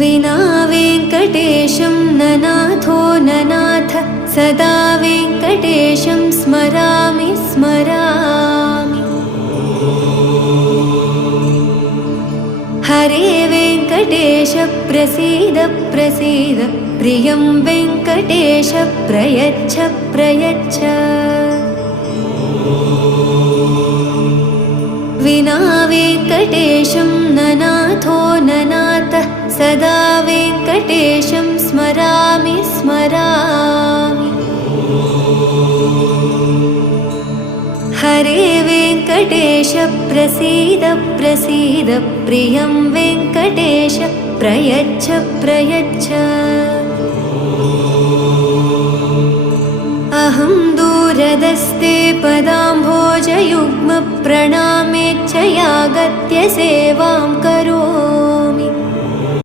विना वेङ्कटेशं ननाथो ननाथ सदा वेङ्कटेशं स्मरामि स्मरामि। हरे वेङ्कटेश प्रसीद प्रसीद प्रियं वेङ्कटेश प्रयच्छ प्रयच्छ। विना वेङ्कटेशं ननाथो ननाथ सदा वेङ्कटेशं स्मरामि स्मरामि। हरे वेङ्कटेश प्रसीद प्रसीद प्रियं वेङ्कटेश प्रयच्छ प्रयच्छ। अहं दूरदस्ते पदाम्भोजयुग्म प्रणामेच्छयागत्य सेवां करोमि।